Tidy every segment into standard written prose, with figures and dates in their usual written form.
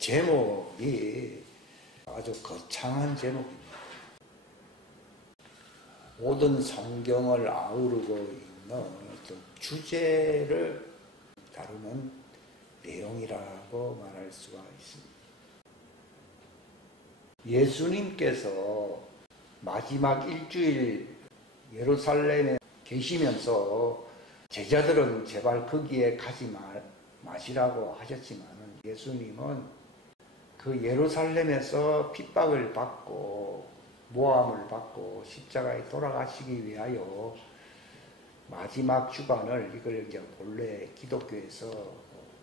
제목이 아주 거창한 제목입니다. 모든 성경을 아우르고 있는 어떤 주제를 다루는 내용이라고 말할 수가 있습니다. 예수님께서 마지막 일주일 예루살렘에 계시면서 제자들은 제발 거기에 가지 마시라고 하셨지만 예수님은 그 예루살렘에서 핍박을 받고 모함을 받고 십자가에 돌아가시기 위하여 마지막 주간을 이걸 이제 본래 기독교에서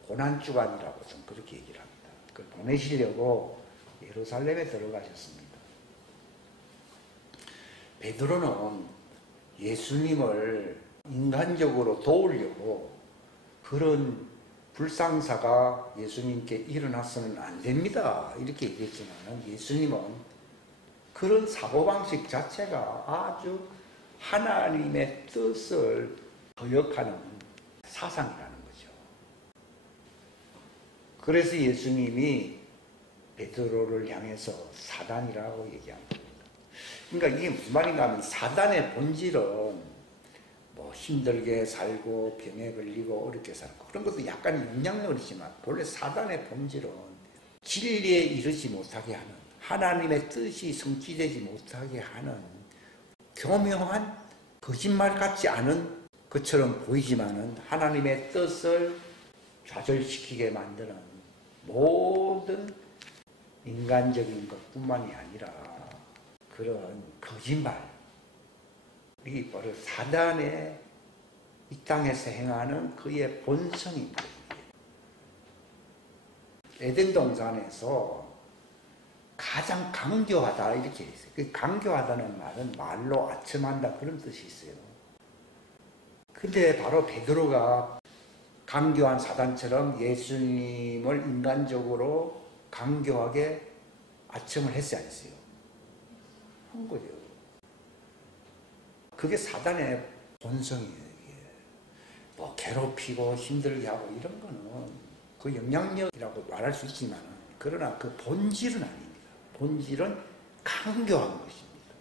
고난주간이라고 좀 그렇게 얘기를 합니다. 그걸 보내시려고 예루살렘에 들어가셨습니다. 베드로는 예수님을 인간적으로 도우려고 그런 불상사가 예수님께 일어났으면 안 됩니다. 이렇게 얘기했지만 예수님은 그런 사고방식 자체가 아주 하나님의 뜻을 거역하는 사상이라는 거죠. 그래서 예수님이 베드로를 향해서 사단이라고 얘기합니다. 그러니까 이게 무슨 말인가 하면 사단의 본질은 뭐 힘들게 살고 병에 걸리고 어렵게 살고 그런 것도 약간 영향력은 있지만 본래 사단의 본질은 진리에 이르지 못하게 하는 하나님의 뜻이 성취되지 못하게 하는 교묘한 거짓말 같지 않은 것처럼 보이지만은 하나님의 뜻을 좌절시키게 만드는 모든 인간적인 것뿐만이 아니라 그런 거짓말 이 바로 사단의 이 땅에서 행하는 그의 본성입니다. 에덴 동산에서 가장 강교하다 이렇게 있어요. 그 강교하다는 말은 말로 아첨한다 그런 뜻이 있어요. 근데 바로 베드로가 강교한 사단처럼 예수님을 인간적으로 강교하게 아첨을 했어요, 안 했어요? 한 거죠. 그게 사단의 본성이에요. 이게. 뭐 괴롭히고 힘들게 하고 이런 거는 그 영향력이라고 말할 수 있지만 그러나 그 본질은 아닙니다. 본질은 강교한 것입니다.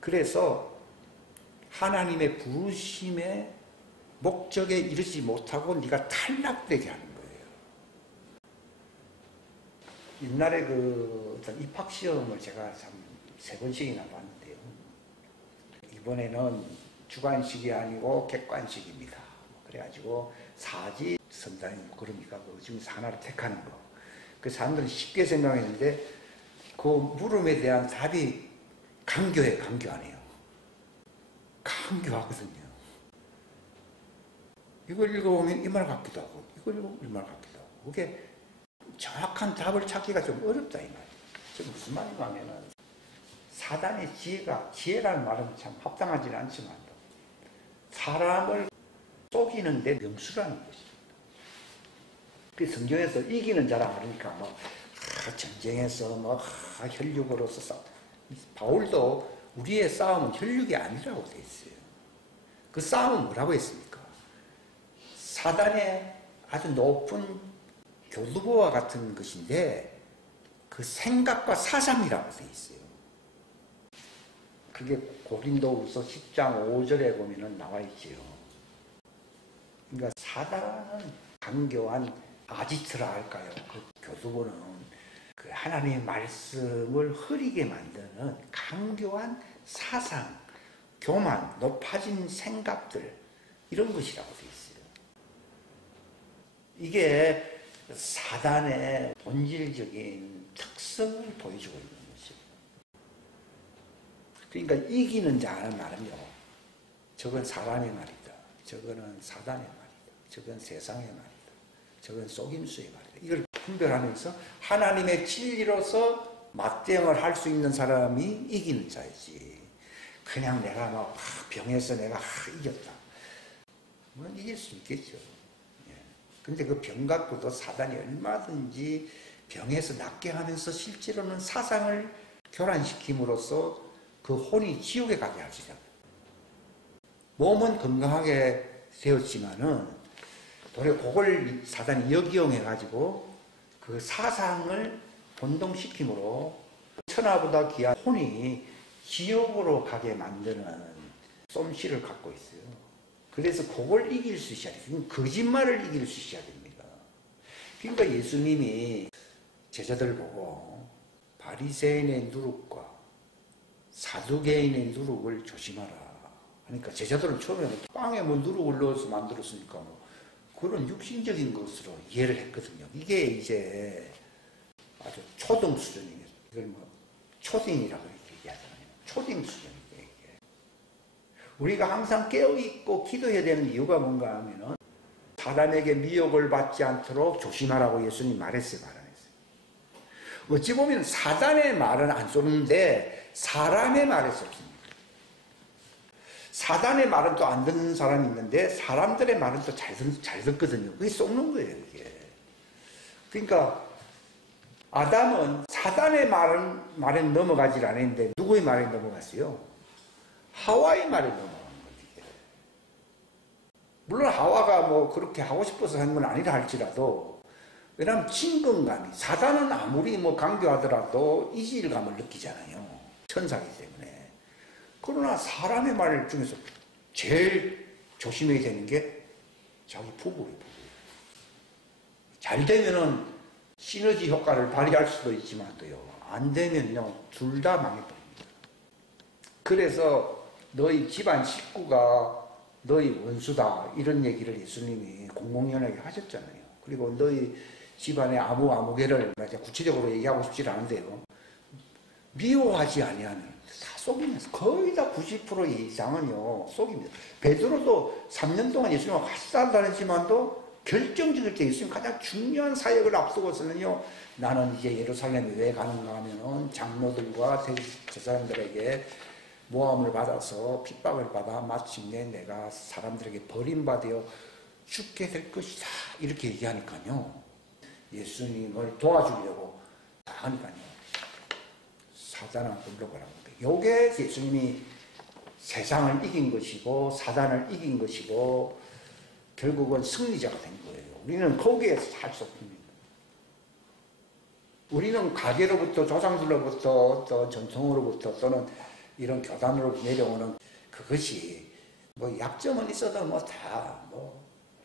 그래서 하나님의 부르심의 목적에 이르지 못하고 네가 탈락되게 하는 거예요. 옛날에 그 어떤 입학시험을 제가 참 3번씩이나 봤는데요. 이번에는 주관식이 아니고 객관식입니다. 그래가지고 사지, 선단이 그러니까 그 중에서 하나를 택하는 거. 그 사람들은 쉽게 생각했는데 그 물음에 대한 답이 강교해, 강교 안 해요. 강교하거든요. 이걸 읽어보면 이 말 같기도 하고 이걸 읽어보면 이 말 같기도 하고 그게 정확한 답을 찾기가 좀 어렵다 이 말이에요. 지금 무슨 말인가 하면은 사단의 지혜라는 말은 참 합당하지는 않지만 사람을 속이는데 명수라는 것입니다. 그 성경에서 이기는 자라 그러니까 뭐 전쟁에서 뭐 혈육으로서 싸워. 바울도 우리의 싸움은 혈육이 아니라고 돼 있어요. 그 싸움은 뭐라고 했습니까? 사단의 아주 높은 교두보와 같은 것인데 그 생각과 사상이라고 돼 있어요. 그게 고린도후서 10장 5절에 보면은 나와 있지요. 그러니까 사단은 강교한 아지트라 할까요? 그 교두보는 그 하나님의 말씀을 흐리게 만드는 강교한 사상, 교만, 높아진 생각들 이런 것이라고 돼 있어요. 이게 사단의 본질적인 특성을 보여주고 있는 것이죠. 그러니까 이기는 자는 말은요. 저건 사람의 말이다. 저거는 사단의 말이다. 저건 세상의 말이다. 저건 속임수의 말이다. 이걸 분별하면서 하나님의 진리로서 맞대응을 할 수 있는 사람이 이기는 자이지. 그냥 내가 막 병에서 내가 이겼다. 뭐 이길 수 있겠죠. 근데 그 병 갖고도 사단이 얼마든지 병에서 낫게 하면서 실제로는 사상을 교란시킴으로써 그 혼이 지옥에 가게 할 수 있잖아요. 몸은 건강하게 되었지만은 도리어 그걸 사단이 역이용해가지고 그 그 사상을 혼동시킴으로 천하보다 귀한 혼이 지옥으로 가게 만드는 솜씨를 갖고 있어요. 그래서 그걸 이길 수 있어야 돼요. 거짓말을 이길 수 있어야 됩니다. 그러니까 예수님이 제자들 보고 바리새인의 누룩과 사두개인의 누룩을 조심하라. 그러니까 제자들은 처음에는 빵에 뭐 누룩을 넣어서 만들었으니까 뭐 그런 육신적인 것으로 이해를 했거든요. 이게 이제 아주 초등 수준이에요. 이걸 뭐 초딩이라고 이렇게 얘기하잖아요. 초딩 수준이에요. 이게. 우리가 항상 깨어있고 기도해야 되는 이유가 뭔가 하면은 사람에게 미혹을 받지 않도록 조심하라고 예수님 말했어요. 말안했어요. 어찌 보면 사단의 말은 안 쏘는데 사람의 말에 쏘습니다. 사단의 말은 또 안 듣는 사람이 있는데 사람들의 말은 또 잘 듣거든요. 그게 쏘는 거예요. 이게. 그러니까 아담은 사단의 말에 넘어가질 않았는데 누구의 말에 넘어갔어요? 하와의 말에 넘어간 거지. 물론 하와가 뭐 그렇게 하고 싶어서 한 건 아니라 할지라도 왜냐하면 친근감이 사단은 아무리 뭐 강조하더라도 이질감을 느끼잖아요. 천사이기 때문에. 그러나 사람의 말 중에서 제일 조심해야 되는 게 자기 부부예요. 잘 되면은 시너지 효과를 발휘할 수도 있지만도요. 안 되면요. 둘 다 망해버립니다. 그래서 너희 집안 식구가 너희 원수다. 이런 얘기를 예수님이 공공연하게 하셨잖아요. 그리고 너희 집안의 아무개를 구체적으로 얘기하고 싶지 않은데요. 미워하지 아니하는 다 속이면서 거의 다 90% 이상은요. 속입니다. 베드로도 3년 동안 예수님과 같이 살다녔지만도 결정적일 때 예수님 가장 중요한 사역을 앞두고서는요. 나는 이제 예루살렘에 왜 가는가 하면은 장로들과 제사장들에게 모함을 받아서 핍박을 받아 마침내 내가 사람들에게 버림받아 죽게 될 것이다. 이렇게 얘기하니까요. 예수님을 도와주려고 다 하니까요. 사단을 물러가라고. 요게 예수님이 세상을 이긴 것이고 사단을 이긴 것이고 결국은 승리자가 된 거예요. 우리는 거기에서 살 수 없습니다. 우리는 가계로부터 조상들로부터 어떤 전통으로부터 또는 이런 교단으로 내려오는 그것이 뭐 약점은 있어도 뭐 다 뭐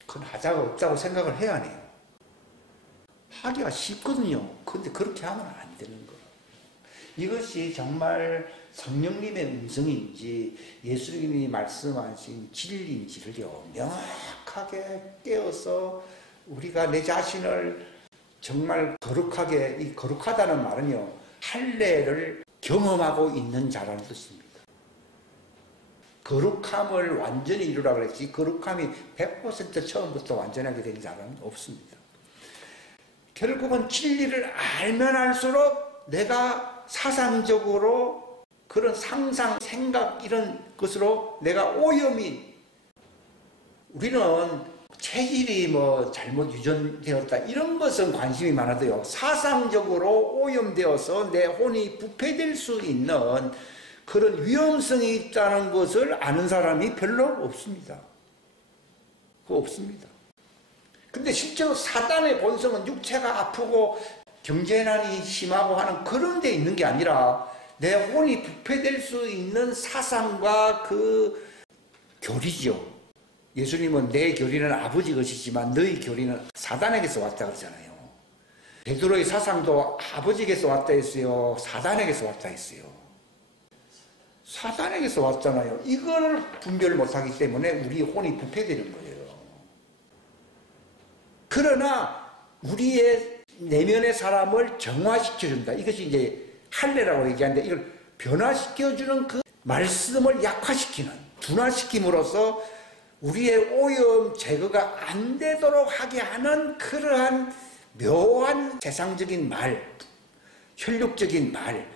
큰 하자가 없다고 생각을 해야 해요. 하기가 쉽거든요. 근데 그렇게 하면 안 되는 거예요. 이것이 정말 성령님의 음성인지 예수님이 말씀하신 진리인지를요 명확하게 깨어서 우리가 내 자신을 정말 거룩하게, 이 거룩하다는 말은요 할례를 경험하고 있는 자라는 뜻입니다. 거룩함을 완전히 이루라 그랬지 거룩함이 100% 처음부터 완전하게 된 자는 없습니다. 결국은 진리를 알면 알수록 내가 사상적으로 그런 상상, 생각 이런 것으로 내가 오염이 우리는 체질이 뭐 잘못 유전되었다 이런 것은 관심이 많아도요 사상적으로 오염되어서 내 혼이 부패될 수 있는 그런 위험성이 있다는 것을 아는 사람이 별로 없습니다. 그거 없습니다. 근데 실제로 사단의 본성은 육체가 아프고 경제난이 심하고 하는 그런 데 있는 게 아니라 내 혼이 부패될 수 있는 사상과 그 교리죠. 예수님은 내 교리는 아버지 것이지만 너희 교리는 사단에게서 왔다 그러잖아요. 베드로의 사상도 아버지에게서 왔다 했어요. 사단에게서 왔다 했어요. 사단에게서 왔잖아요. 이걸 분별을 못하기 때문에 우리 혼이 부패되는 거예요. 그러나 우리의 내면의 사람을 정화시켜준다. 이것이 이제 할례라고 얘기하는데 이걸 변화시켜주는 그 말씀을 약화시키는, 둔화시킴으로써 우리의 오염 제거가 안 되도록 하게 하는 그러한 묘한 세상적인 말, 혈육적인 말,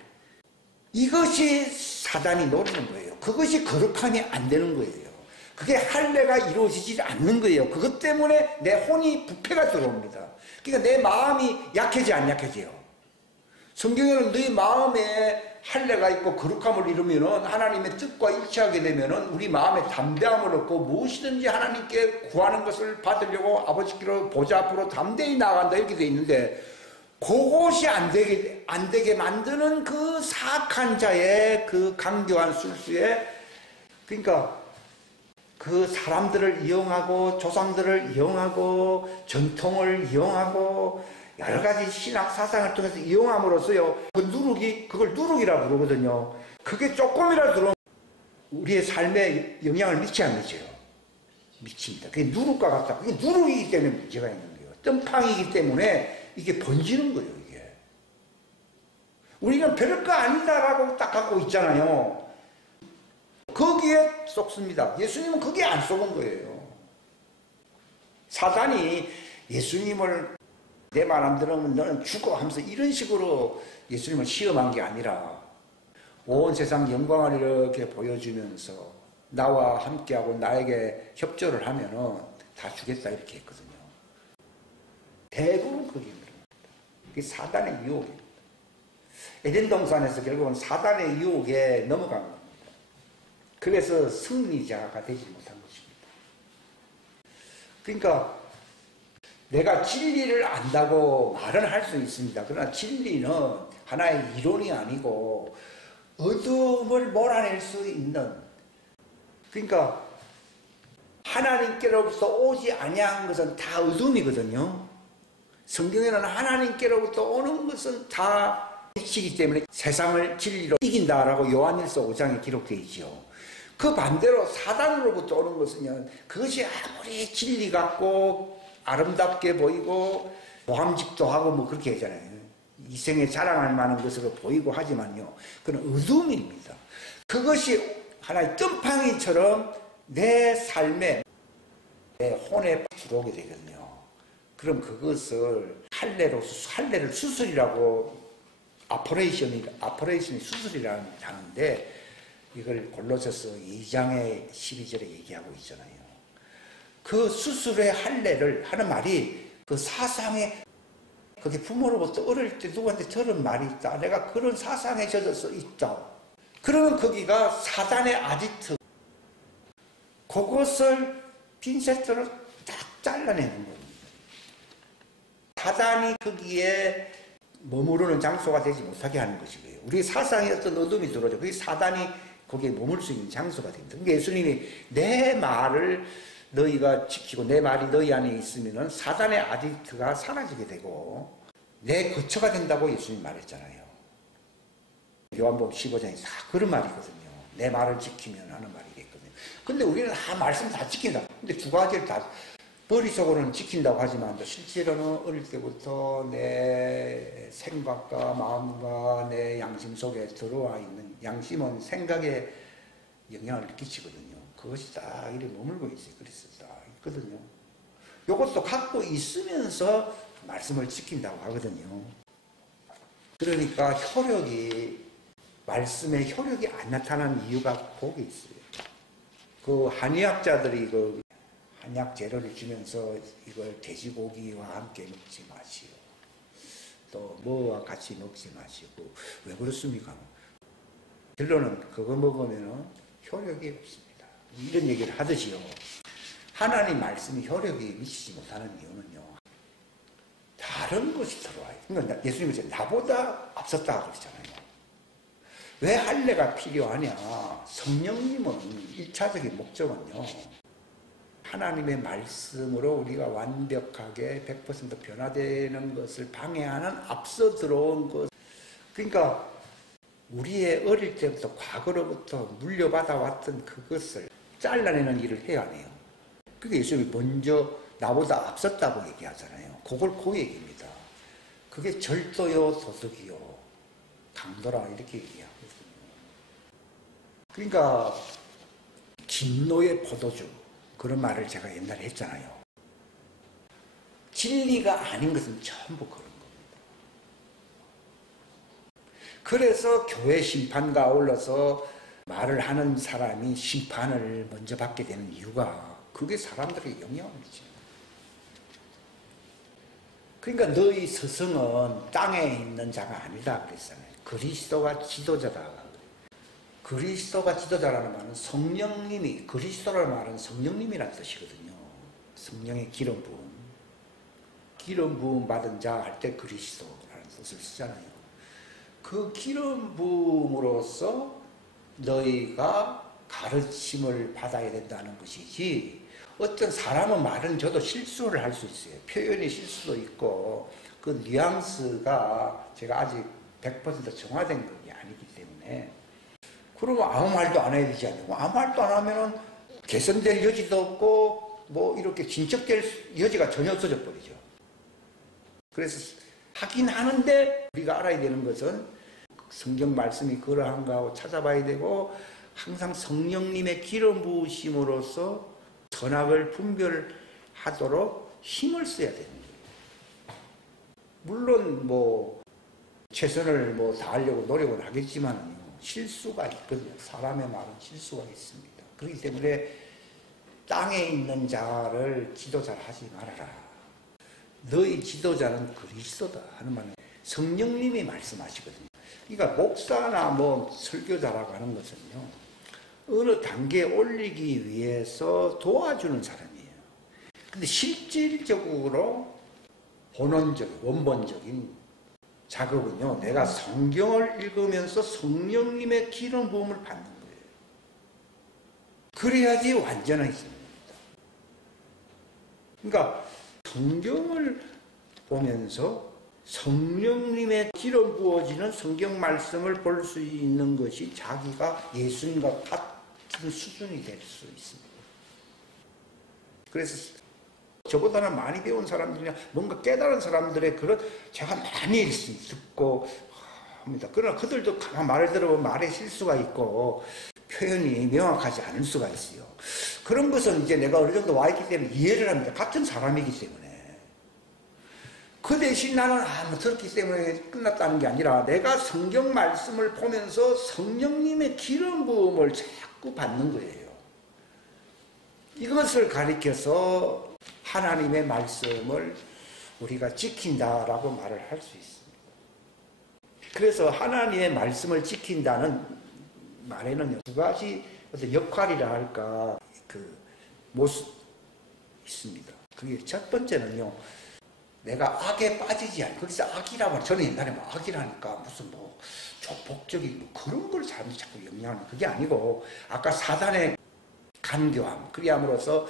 이것이 사단이 노리는 거예요. 그것이 거룩함이 안 되는 거예요. 그게 할례가 이루어지지 않는 거예요. 그것 때문에 내 혼이 부패가 들어옵니다. 그러니까 내 마음이 약해져 안 약해져요. 성경에는 너희 마음에 할례가 있고 거룩함을 이루면은 하나님의 뜻과 일치하게 되면은 우리 마음에 담대함을 얻고 무엇이든지 하나님께 구하는 것을 받으려고 아버지께로 보좌 앞으로 담대히 나아간다 이렇게 돼 있는데 그것이 안 되게 만드는 그 사악한 자의 그 강교한 술수에, 그러니까 그 사람들을 이용하고 조상들을 이용하고 전통을 이용하고 여러 가지 신학 사상을 통해서 이용함으로써요, 그걸 누룩이라 부르거든요. 그게 조금이라도 들어오면 우리의 삶에 영향을 미치 안 미쳐요? 미칩니다. 그게 누룩과 같다. 그게 누룩이기 때문에 문제가 있는 거예요. 뜸팡이기 때문에 이게 번지는 거예요, 이게. 우리는 별거 아니다라고 딱 갖고 있잖아요. 거기에 속습니다. 예수님은 거기에 안 속은 거예요. 사단이 예수님을 내 말 안 들으면 너는 죽어 하면서 이런 식으로 예수님을 시험한 게 아니라 온 세상 영광을 이렇게 보여주면서 나와 함께하고 나에게 협조를 하면은 다 주겠다 이렇게 했거든요. 대부분 그게 그런 겁니다. 그게 사단의 유혹입니다. 에덴 동산에서 결국은 사단의 유혹에 넘어간 겁니다. 그래서 승리자가 되지 못한 것입니다. 그러니까 내가 진리를 안다고 말은 할 수 있습니다. 그러나 진리는 하나의 이론이 아니고 어둠을 몰아낼 수 있는, 그러니까 하나님께로부터 오지 아니한 것은 다 어둠이거든요. 성경에는 하나님께로부터 오는 것은 다 빛이기 때문에 세상을 진리로 이긴다라고 요한일서 5장에 기록되어 있죠. 그 반대로 사단으로부터 오는 것은 그것이 아무리 진리 같고 아름답게 보이고 보함직도 하고 뭐 그렇게 하잖아요. 이생에 자랑할 만한 것으로 보이고 하지만요, 그건 어둠입니다. 그것이 하나의 뜸팡이처럼 내 삶에, 내 혼에 들어오게 되거든요. 그럼 그것을 할례를 수술이라고, 아퍼레이션이 수술이라는 단어인데, 이걸 골로새서 2장의 12절에 얘기하고 있잖아요. 그 수술의 할례를 하는 말이 그 사상에, 그게 부모로부터 어릴 때 누구한테 들은 말이 있다. 내가 그런 사상에 젖어서 있다. 그러면 거기가 사단의 아지트. 그것을 핀셋으로 딱 잘라내는 겁니다. 사단이 거기에 머무르는 장소가 되지 못하게 하는 것이고요. 우리 사상에 어떤 어둠이 들어오죠. 그게 사단이 거기에 머물 수 있는 장소가 됩니다. 그러니까 예수님이 내 말을 너희가 지키고 내 말이 너희 안에 있으면 사단의 아지트가 사라지게 되고 내 거처가 된다고 예수님이 말했잖아요. 요한복음 15장에 다 그런 말이거든요. 내 말을 지키면 하는 말이겠거든요. 근데 우리는 말씀 다 지킨다. 근데 두 가지를 다 머릿속으로는 지킨다고 하지만 실제로는 어릴 때부터 내 생각과 마음과 내 양심 속에 들어와 있는, 양심은 생각에 영향을 끼치거든요. 그것이 딱 이렇게 머물고 있어요. 그래서 딱 있거든요. 이것도 갖고 있으면서 말씀을 지킨다고 하거든요. 그러니까 말씀의 효력이 안 나타나는 이유가 거기 있어요. 그 한의학자들이 그 한약 재료를 주면서 이걸 돼지고기와 함께 먹지 마시오. 또 뭐와 같이 먹지 마시고. 왜 그렇습니까? 결론은 그거 먹으면 효력이 없습니다. 이런 얘기를 하듯이요. 하나님 말씀이 효력이 미치지 못하는 이유는요, 다른 것이 들어와요. 그러니까 예수님이 나보다 앞섰다 그러잖아요. 왜 할례가 필요하냐? 성령님은 1차적인 목적은요, 하나님의 말씀으로 우리가 완벽하게 100% 변화되는 것을 방해하는 앞서 들어온 것. 그러니까 우리의 어릴 때부터 과거로부터 물려받아 왔던 그것을 잘라내는 일을 해야 해요. 그게 예수님이 먼저 나보다 앞섰다고 얘기하잖아요. 그걸 그 얘기입니다. 그게 절도요, 도덕이요, 강도라 이렇게 얘기하거든요. 그러니까 진노의 포도주, 그런 말을 제가 옛날에 했잖아요. 진리가 아닌 것은 전부 그런 겁니다. 그래서 교회 심판과 아울러서 말을 하는 사람이 심판을 먼저 받게 되는 이유가 그게 사람들에게 영향을 미칩니다. 그러니까 너희 스승은 땅에 있는 자가 아니다 그랬잖아요. 그리스도가 지도자다. 그리스도가 지도자라는 말은 성령님이, 그리스도라는 말은 성령님이라는 뜻이거든요. 성령의 기름 부음 받은 자 할 때 그리스도라는 뜻을 쓰잖아요. 그 기름 부음으로써 너희가 가르침을 받아야 된다는 것이지, 어떤 사람은 말은 저도 실수를 할 수 있어요. 표현의 실수도 있고 그 뉘앙스가 제가 아직 100% 정화된 것이 아니기 때문에, 그러면 아무 말도 안 해야 되지 않나요? 아무 말도 안 하면은 개선될 여지도 없고 뭐 이렇게 진척될 여지가 전혀 없어져 버리죠. 그래서 하긴 하는데 우리가 알아야 되는 것은 성경 말씀이 그러한가 하고 찾아봐야 되고, 항상 성령님의 기름 부으심으로써 선악을 분별하도록 힘을 써야 되는 거예요. 물론 뭐 최선을 뭐 다하려고 노력은 하겠지만 실수가 있거든요. 사람의 말은 실수가 있습니다. 그렇기 때문에 땅에 있는 자를 지도자를 하지 말아라. 너희 지도자는 그리스도다 하는 말은 성령님이 말씀하시거든요. 그러니까 목사나 뭐 설교자라고 하는 것은요, 어느 단계에 올리기 위해서 도와주는 사람이에요. 근데 실질적으로 본원적인, 원본적인 작업은요, 내가 성경을 읽으면서 성령님의 기름 부음을 받는 거예요. 그래야지 완전하게 됩니다. 그러니까 성경을 보면서 성령님의 기름 부어지는 성경 말씀을 볼 수 있는 것이 자기가 예수님과 같은 수준이 될 수 있습니다. 그래서 저보다는 많이 배운 사람들이나 뭔가 깨달은 사람들의 그런 제가 많이 듣고 합니다. 그러나 그들도 가만 말을 들어보면 말에 실수가 있고 표현이 명확하지 않을 수가 있어요. 그런 것은 이제 내가 어느 정도 와 있기 때문에 이해를 합니다. 같은 사람이기 때문에. 그 대신 나는 뭐 들었기 때문에 끝났다는 게 아니라 내가 성경 말씀을 보면서 성령님의 기름 부음을 자꾸 받는 거예요. 이것을 가리켜서 하나님의 말씀을 우리가 지킨다라고 말을 할 수 있습니다. 그래서 하나님의 말씀을 지킨다는 말에는 두 가지 어떤 역할이라 할까, 그 모습 있습니다. 그게 첫 번째는요, 내가 악에 빠지지 않고, 그래서 악이라고, 저는 옛날에 뭐 악이라니까 무슨 뭐 조폭적인 뭐 그런 걸 자꾸 영향하는, 그게 아니고 아까 사단의 간교함, 그리함으로써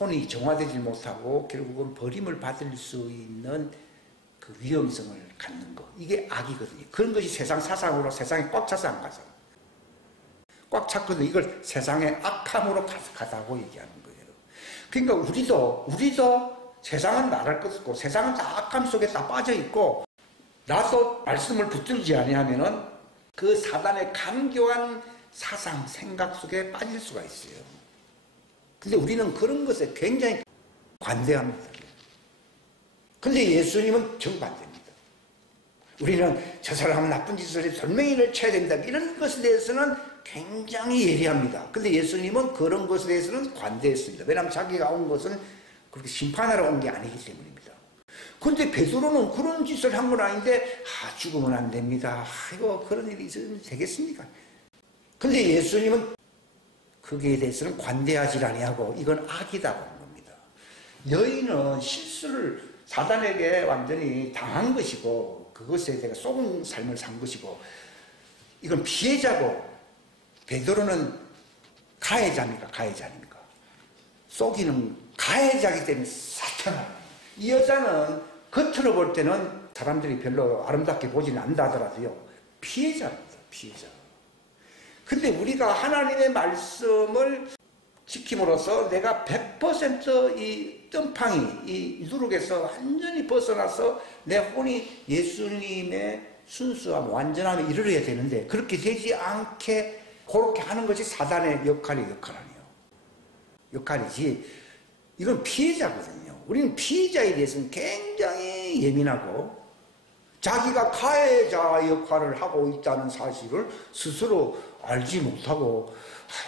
혼이 정화되지 못하고 결국은 버림을 받을 수 있는 그 위험성을 갖는 것, 이게 악이거든요. 그런 것이 세상 사상으로 세상에 꽉 차서 안 가죠. 꽉 찼거든요. 이걸 세상의 악함으로 가다고 얘기하는 거예요. 그러니까 우리도 세상은 나랄 것 없고 세상은 다 악함 속에 다 빠져있고, 나도 말씀을 붙들지 아니하면은 그 사단의 간교한 사상, 생각 속에 빠질 수가 있어요. 근데 우리는 그런 것에 굉장히 관대합니다. 근데 예수님은 정반대입니다. 우리는 저 사람은 나쁜 짓을 해서 돌멩이를 쳐야 된다, 이런 것에 대해서는 굉장히 예리합니다. 근데 예수님은 그런 것에 대해서는 관대했습니다. 왜냐하면 자기가 온 것은 그렇게 심판하러 온 게 아니기 때문입니다. 근데 베드로는 그런 짓을 한 건 아닌데 죽으면 안 됩니다. 이거 그런 일이 있으면 되겠습니까? 근데 예수님은 거기에 대해서는 관대하지 아니하고 이건 악이다고 하는 겁니다. 너희는 실수를 사단에게 완전히 당한 것이고 그것에 대해 속은 삶을 산 것이고 이건 피해자고, 베드로는 가해자입니까? 가해자 아닙니까? 속이는 가해자이기 때문에 사탄아. 이 여자는 겉으로 볼 때는 사람들이 별로 아름답게 보지는 않는다 하더라도요, 피해자입니다. 피해자. 근데 우리가 하나님의 말씀을 지킴으로써 내가 100% 뜸팡이, 이 누룩에서 완전히 벗어나서 내 혼이 예수님의 순수함, 완전함에 이르러야 되는데, 그렇게 되지 않게 그렇게 하는 것이 사단의 역할 아니에요. 역할이지. 이건 피해자거든요. 우리는 피해자에 대해서는 굉장히 예민하고, 자기가 가해자 역할을 하고 있다는 사실을 스스로 알지 못하고,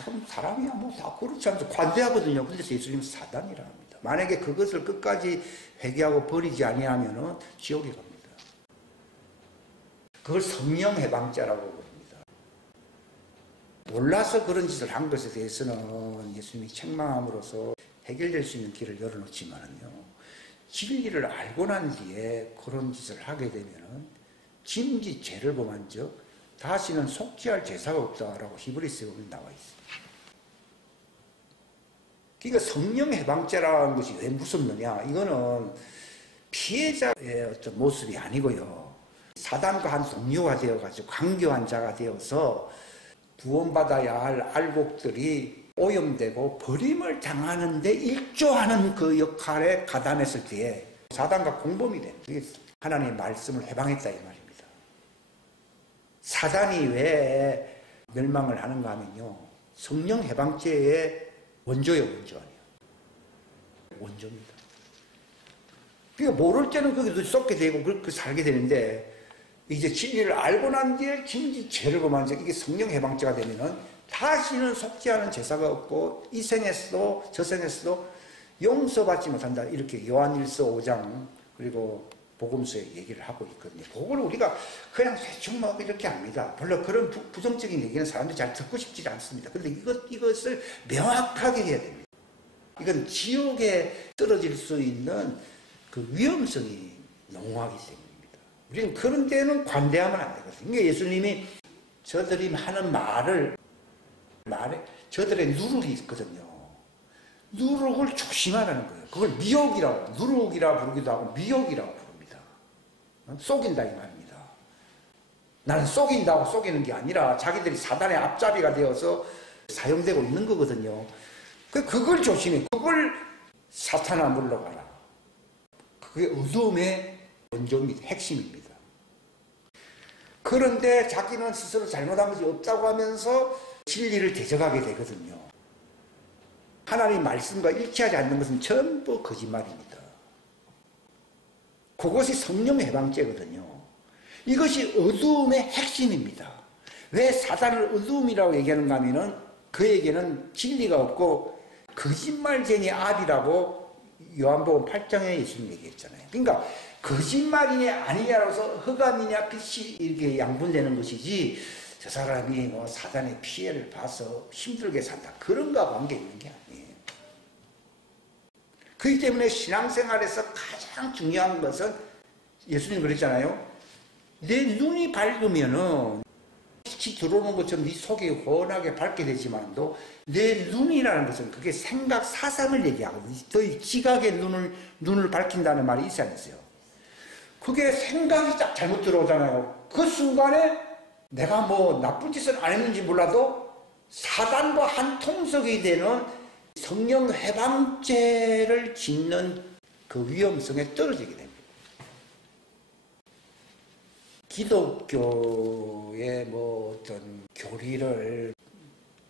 그럼 사람이야 뭐 다 그렇지 않죠. 관대하거든요. 근데 예수님은 사단이라 합니다. 만약에 그것을 끝까지 회개하고 버리지 아니하면 지옥에 갑니다. 그걸 성령 해방자라고 부릅니다. 몰라서 그런 짓을 한 것에 대해서는 예수님이 책망함으로써 해결될 수 있는 길을 열어놓지만은요, 진리를 알고 난 뒤에 그런 짓을 하게 되면은 짐짓 죄를 범한 적 다시는 속죄할 제사가 없다라고 히브리서에 보면 나와 있어요. 그러니까 성령 해방죄라는 것이 왜 무섭느냐? 이거는 피해자의 어떤 모습이 아니고요. 사단과 한 동료가 되어가지고 강교한 자가 되어서 구원받아야 할 알곡들이 오염되고 버림을 당하는데 일조하는 그 역할에 가담했을 때에 사단과 공범이 돼. 그게 하나님의 말씀을 해방했다 이 말입니다. 사단이 왜 멸망을 하는가 하면요. 성령 해방죄의 원조예요, 원조 아니에요. 원조입니다. 그러니까 모를 때는 거기도 쏟게 되고 그렇게 살게 되는데 이제 진리를 알고 난 뒤에 진짜 죄를 범한 적 이게 성령 해방죄가 되면은 다시는 속죄하는 제사가 없고 이 생에서도 저 생에서도 용서받지 못한다. 이렇게 요한일서 5장 그리고 복음서에 얘기를 하고 있거든요. 그걸 우리가 그냥 대충 뭐 이렇게 합니다. 별로 그런 부정적인 얘기는 사람들이 잘 듣고 싶지 않습니다. 그런데 이것을 명확하게 해야 됩니다. 이건 지옥에 떨어질 수 있는 그 위험성이 농후하기 때문입니다. 우리는 그런 데는 관대하면 안 되거든요. 그러니까 예수님이 저들이 하는 말에 저들의 누룩이 있거든요. 누룩을 조심하라는 거예요. 그걸 미혹이라고, 누룩이라 부르기도 하고 미혹이라고 부릅니다. 속인다 이 말입니다. 나는 속인다고 속이는 게 아니라 자기들이 사단의 앞잡이가 되어서 사용되고 있는 거거든요. 그걸 조심해. 그걸 사탄아 물러가라. 그게 어둠의 원조입니다. 핵심입니다. 그런데 자기는 스스로 잘못한 것이 없다고 하면서 진리를 대적하게 되거든요. 하나님 말씀과 일치하지 않는 것은 전부 거짓말입니다. 그것이 성령 해방죄거든요. 이것이 어두움의 핵심입니다. 왜 사단을 어두움이라고 얘기하는가 하면은 그에게는 진리가 없고 거짓말쟁이 아비라고 요한복음 8장에 예수님 얘기했잖아요. 그러니까 거짓말이냐 아니냐라고 해서 흑암이냐 빛이 이렇게 양분되는 것이지 저 사람이 뭐 사단의 피해를 봐서 힘들게 산다. 그런가 관계 있는 게 아니에요. 그렇기 때문에 신앙생활에서 가장 중요한 것은 예수님 그랬잖아요. 내 눈이 밝으면은 빛이 들어오는 것처럼 네 속이 훤하게 밝게 되지만도 내 눈이라는 것은 그게 생각, 사상을 얘기하거든요. 너희 지각의 눈을 밝힌다는 말이 있어야 했어요. 그게 생각이 딱 잘못 들어오잖아요. 그 순간에 내가 뭐 나쁜 짓을 안 했는지 몰라도 사단과 한 통속이 되는 성령 해방죄를 짓는 그 위험성에 떨어지게 됩니다. 기독교의 뭐 어떤 교리를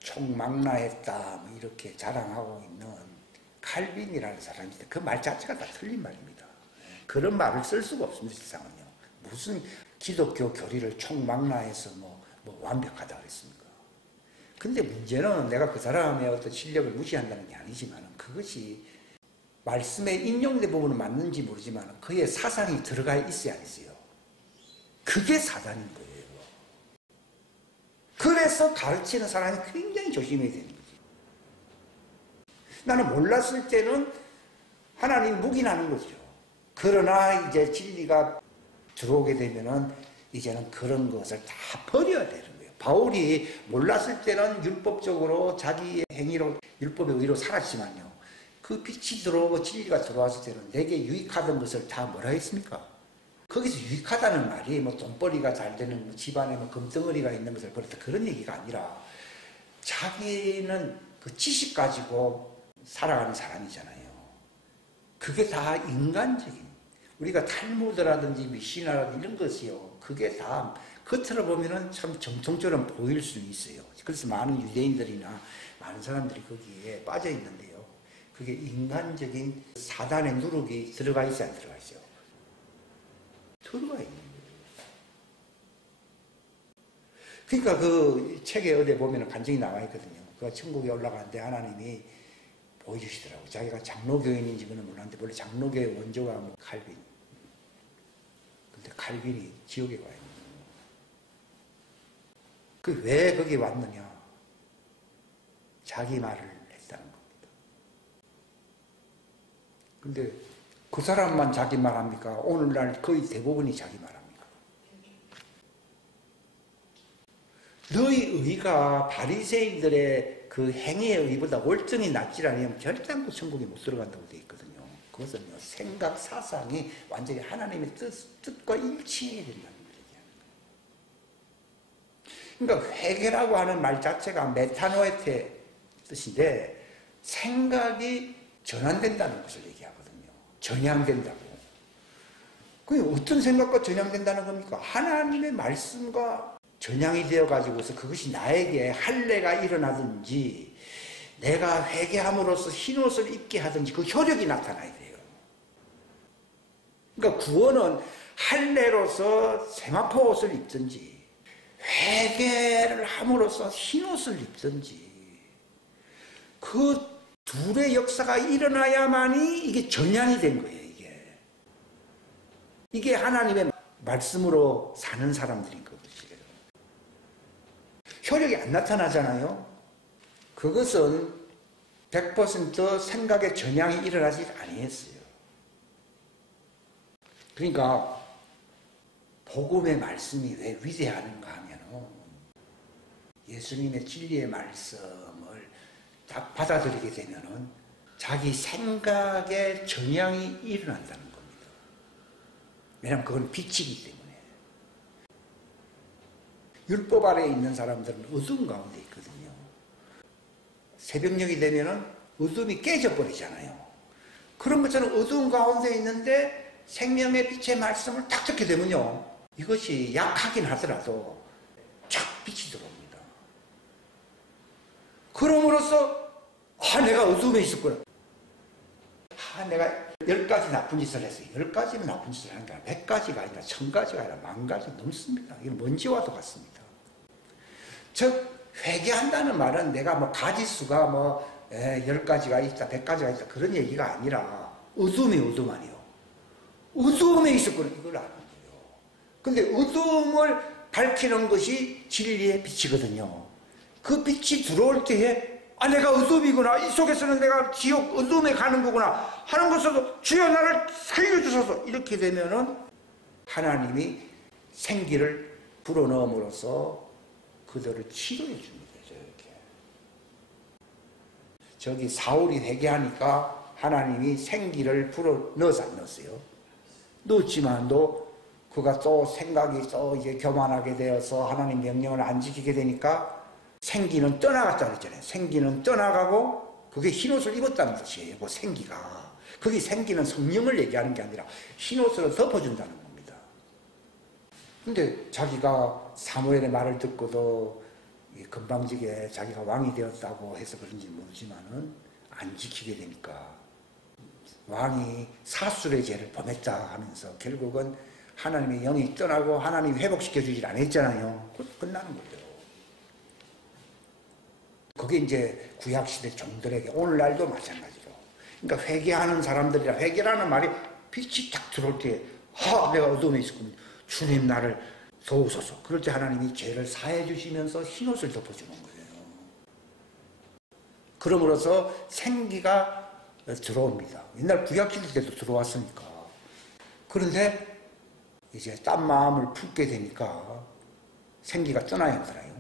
총망라했다 뭐 이렇게 자랑하고 있는 칼빈이라는 사람인데 그 말 자체가 다 틀린 말입니다. 그런 말을 쓸 수가 없습니다. 세상은요. 무슨 기독교 교리를 총망라해서 뭐 완벽하다 그랬습니까? 근데 문제는 내가 그 사람의 어떤 실력을 무시한다는 게 아니지만 그것이 말씀에 인용된 부분은 맞는지 모르지만 그의 사상이 들어가 있어야 했어요. 그게 사단인 거예요. 그래서 가르치는 사람이 굉장히 조심해야 되는 거지. 나는 몰랐을 때는 하나님 묵인하는 거죠. 그러나 이제 진리가 들어오게 되면은 이제는 그런 것을 다 버려야 되는 거예요. 바울이 몰랐을 때는 율법적으로 자기의 행위로 율법의 의로 살았지만요. 그 빛이 들어오고 진리가 들어왔을 때는 내게 유익하던 것을 다 뭐라 했습니까? 거기서 유익하다는 말이 뭐 돈벌이가 잘 되는 뭐 집안에 뭐 금덩어리가 있는 것을 버렸다 그런 얘기가 아니라 자기는 그 지식 가지고 살아가는 사람이잖아요. 그게 다 인간적인 우리가 탈무드라든지 미시나라든지 이런 것이요. 그게 다 겉으로 보면은 참 정통처럼 보일 수는 있어요. 그래서 많은 유대인들이나 많은 사람들이 거기에 빠져 있는데요. 그게 인간적인 사단의 누룩이 들어가 있어 안 들어가 있어요? 들어가 있는 거예요. 그러니까 그 책에 어디 보면 간증이 나와 있거든요. 그 천국에 올라가는데 하나님이 보여주시더라고요. 자기가 장로교인인지 그는 몰랐는데 원래 장로교의 원조가 뭐 칼빈. 근데 칼빈이 지옥에 와 있는 거예요. 그 왜 거기 왔느냐? 자기 말을 했다는 겁니다. 근데 그 사람만 자기 말 합니까? 오늘날 거의 대부분이 자기 말 합니까? 너희 의가 바리새인들의 그 행위의 의보다 월등히 낫지 않으면 결단코 천국에 못 들어간다고 되어 있거든요. 그것은요, 생각, 사상이 완전히 하나님의 뜻과 일치해야 된다는 얘기예요. 그러니까 회개라고 하는 말 자체가 메타노에테 뜻인데, 생각이 전환된다는 것을 얘기하거든요. 전향된다고. 그게 어떤 생각과 전향된다는 겁니까? 하나님의 말씀과 전향이 되어가지고서 그것이 나에게 할례가 일어나든지 내가 회개함으로써 흰옷을 입게 하든지 그 효력이 나타나야 돼요. 그러니까 구원은 할례로서 세마포 옷을 입든지 회개를 함으로써 흰옷을 입든지 그 둘의 역사가 일어나야만이 이게 전향이 된 거예요. 이게 하나님의 말씀으로 사는 사람들인 것이에요. 효력이 안 나타나잖아요. 그것은 100% 생각의 전향이 일어나지 아니했어요. 그러니까 복음의 말씀이 왜 위대하는가 하면 예수님의 진리의 말씀을 딱 받아들이게 되면 자기 생각의 전향이 일어난다는 겁니다. 왜냐하면 그건 빛이기 때문에. 율법 아래에 있는 사람들은 어두운 가운데 있거든요. 새벽녘이 되면은 어둠이 깨져버리잖아요. 그런 것처럼 어두운 가운데 있는데 생명의 빛의 말씀을 딱 듣게 되면요, 이것이 약하긴 하더라도 쫙 빛이 들어옵니다. 그럼으로써 내가 어둠에 있었구나. 내가 10가지 나쁜 짓을 했어요. 10가지는 나쁜 짓을 하는 게 아니라 100가지가 아니라 1000가지가 아니라 10,000가지 넘습니다. 이건 먼지와도 같습니다. 즉 회개한다는 말은 내가 뭐 가지수가 10가지가 있다, 100가지가 있다 그런 얘기가 아니라 어둠이 어둠하니요. 어둠에 있었구나 이걸 아는 거예요. 근데 어둠을 밝히는 것이 진리의 빛이거든요. 그 빛이 들어올 때에 내가 어둠이구나. 이 속에서는 내가 지옥 어둠에 가는 거구나 하는 것으로 주여 나를 살려주소서 이렇게 되면은 하나님이 생기를 불어넣음으로써 그들을 치료해 줍니다. 저렇게. 저기 사울이 회개하니까 하나님이 생기를 불어넣어서 안 넣었어요. 넣었지만도 그가 또 생각이 또 이제 교만하게 되어서 하나님 명령을 안 지키게 되니까 생기는 떠나갔다 그랬잖아요. 생기는 떠나가고 그게 흰옷을 입었다는 뜻이에요. 그 생기가. 그게 생기는 성령을 얘기하는 게 아니라 흰옷으로 덮어준다는 겁니다. 근데 자기가 사무엘의 말을 듣고도 건방지게 자기가 왕이 되었다고 해서 그런지 모르지만은 안 지키게 되니까 왕이 사술의 죄를 범했다 하면서 결국은 하나님의 영이 떠나고 하나님이 회복시켜주질 않았잖아요. 끝나는 거예요. 그게 이제 구약시대 종들에게 오늘날도 마찬가지로. 그러니까 회개하는 사람들이라 회개라는 말이 빛이 딱 들어올 때 내가 어둠에 있었군요. 주님 나를 도우소서. 그럴 때 하나님이 죄를 사해 주시면서 흰옷을 덮어주는 거예요. 그러므로서 생기가 들어옵니다. 옛날 구약시대 때도 들어왔으니까. 그런데 이제 딴 마음을 품게 되니까 생기가 떠나야 하잖아요.